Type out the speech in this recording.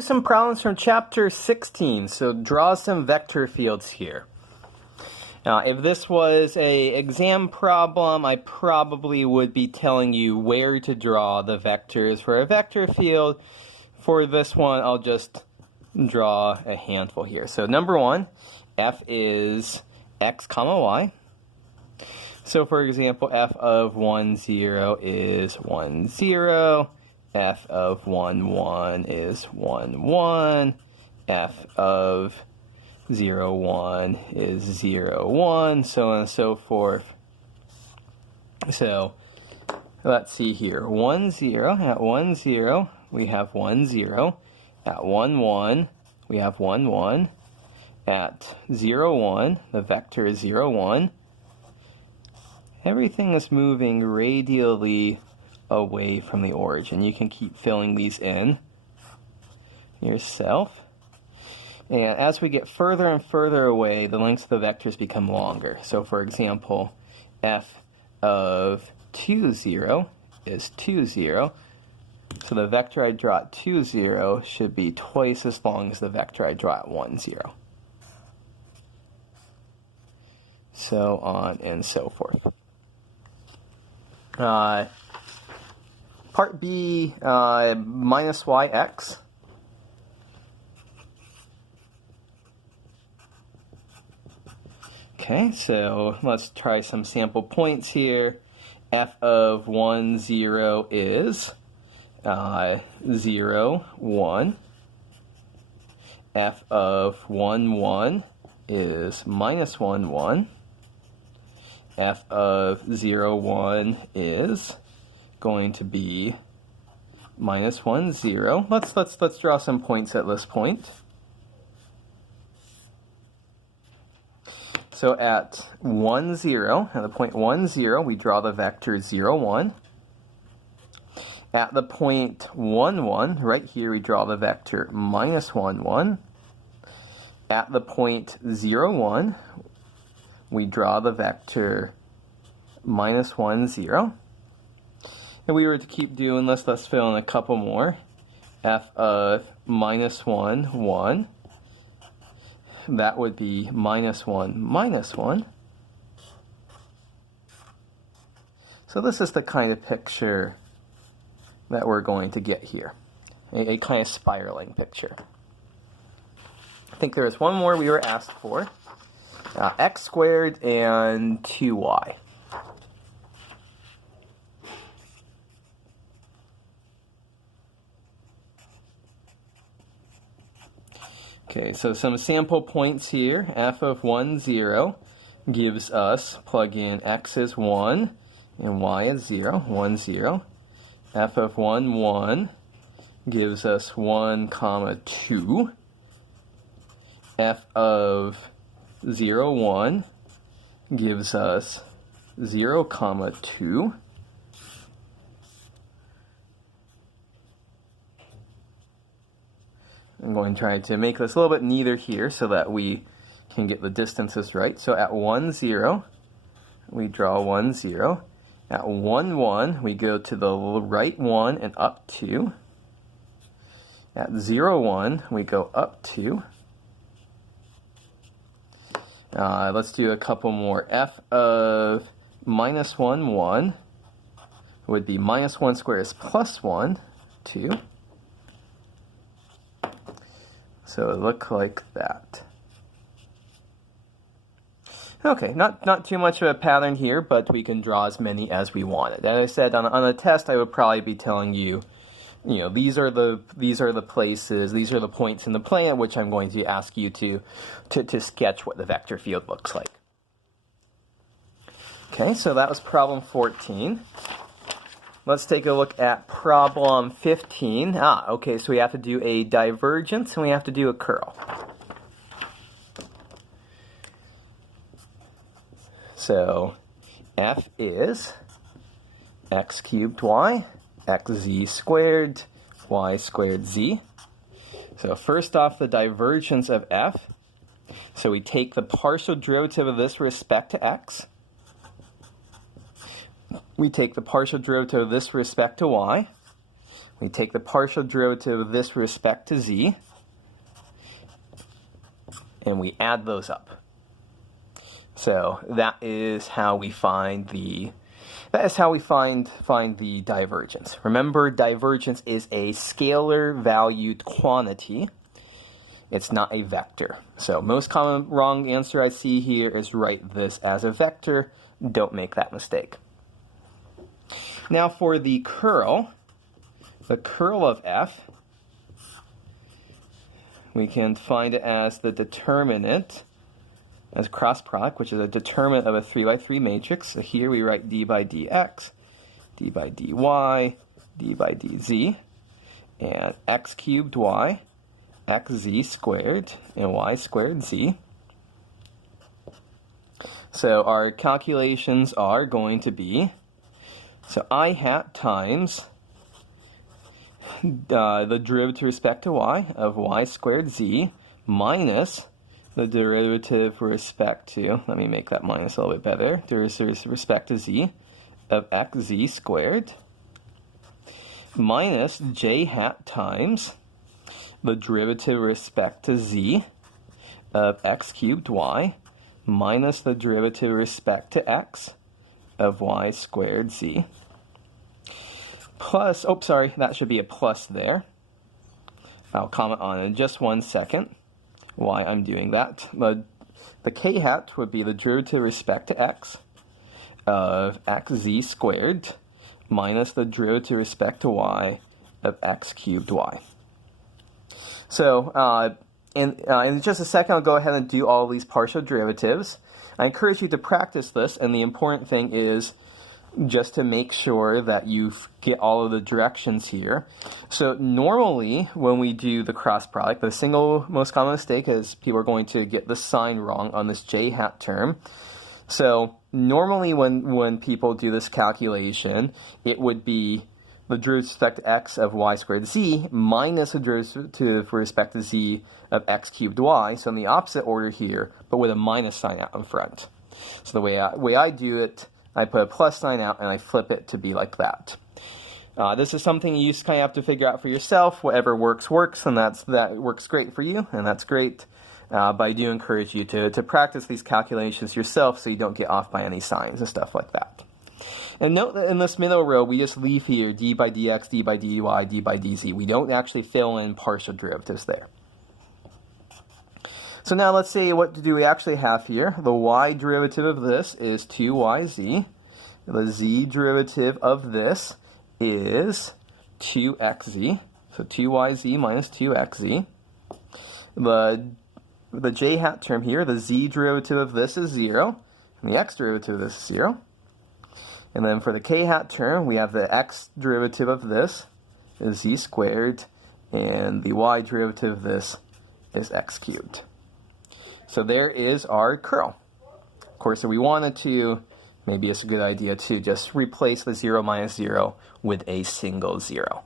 do some problems from chapter 16. So draw some vector fields here. Now, if this was an exam problem, I probably would be telling you where to draw the vectors for a vector field. For this one, I'll just draw a handful here. So number one, f is x comma y. So for example, f of 1, 0 is 1, 0. F of 1, 1 is 1, 1. F of 0, 1 is 0, 1, so on and so forth. So let's see here. 1, 0. At 1, 0, we have 1, 0. At 1, 1, we have 1, 1. At 0, 1, the vector is 0, 1. Everything is moving radially away from the origin. You can keep filling these in yourself. And as we get further and further away, the lengths of the vectors become longer. So for example, f of 2, 0 is 2, 0. So the vector I draw at 2, 0 should be twice as long as the vector I draw at 1, 0. So on and so forth. Part B, minus yx. Okay, so let's try some sample points here. F of 1, 0 is 0, 1. F of 1, 1 is minus 1, 1. F of 0, 1 is going to be minus 1, 0. Let's draw some points at this point. So at 1, 0, at the point 1, 0, we draw the vector 0, 1. At the point 1, 1, right here, we draw the vector minus 1, 1. At the point 0, 1, we draw the vector minus 1, 0. If we were to keep doing this, let's fill in a couple more. F of minus 1, 1. That would be minus 1, minus 1. So this is the kind of picture that we're going to get here. A kind of spiraling picture. I think there was one more we were asked for. X squared and 2y. Okay, so some sample points here. F of 1, 0 gives us, plug in x is 1 and y is 0, 1, 0. F of 1, 1 gives us 1, comma 2. F of 0, 1 gives us 0, comma 2. I'm going to try to make this a little bit neater here so that we can get the distances right. So at 1, 0, we draw 1, 0. At 1, 1, we go to the right 1 and up 2. At 0, 1, we go up 2. Let's do a couple more. F of minus 1, 1 would be minus 1 squared is plus 1, 2. So it look like that. Okay, not too much of a pattern here, but we can draw as many as we wanted. As I said, on a test, I would probably be telling you, these are the places, these are the points in the plane at which I'm going to ask you to sketch what the vector field looks like. Okay, so that was problem 14. Let's take a look at problem 15. Okay, so we have to do a divergence and we have to do a curl. So f is x cubed y, xz squared, y squared z. So first off, the divergence of f. So we take the partial derivative of this with respect to x. We take the partial derivative of this with respect to y. We take the partial derivative of this with respect to z, and we add those up. So that is how we find the divergence. Remember, divergence is a scalar valued quantity. It's not a vector. So most common wrong answer I see here is write this as a vector. Don't make that mistake. Now for the curl of f, we can find it as the determinant as cross product, which is a determinant of a 3 by 3 matrix. So here we write d by dx, d by dy, d by dz, and x cubed y, xz squared, and y squared z. So our calculations are going to be, so I hat times the derivative with respect to y of y squared z minus the derivative with respect to, let me make that minus a little bit better, derivative with respect to z of xz squared minus j hat times the derivative with respect to z of x cubed y minus the derivative with respect to x of y squared z plus, oh, sorry, that should be a plus there. I'll comment on it in just 1 second why I'm doing that. The k hat would be the derivative with respect to x of xz squared minus the derivative with respect to y of x cubed y. So in just a second, I'll go ahead and do all of these partial derivatives. I encourage you to practice this, and the important thing is just to make sure that you get all of the directions here. So normally when we do the cross product, the single most common mistake is people are going to get the sign wrong on this j hat term. So normally when people do this calculation, it would be the derivative with respect to x of y squared z minus the derivative with respect to z of x cubed y. So in the opposite order here, but with a minus sign out in front. So the way I do it, I put a plus sign out and I flip it to be like that. This is something you just kind of have to figure out for yourself. Whatever works, and that works great for you, and that's great. But I do encourage you to practice these calculations yourself so you don't get off by any signs and stuff like that. And note that in this middle row, we just leave here d by dx, d by dy, d by dz. We don't actually fill in partial derivatives there. So now let's see, what do we actually have here? The y derivative of this is 2yz. The z derivative of this is 2xz. So 2yz minus 2xz. The j hat term here, the z derivative of this is 0. And the x derivative of this is 0. And then for the k hat term, we have the x derivative of this is z squared. And the y derivative of this is x cubed. So there is our curl. Of course, if we wanted to, maybe it's a good idea to just replace the 0 minus 0 with a single 0.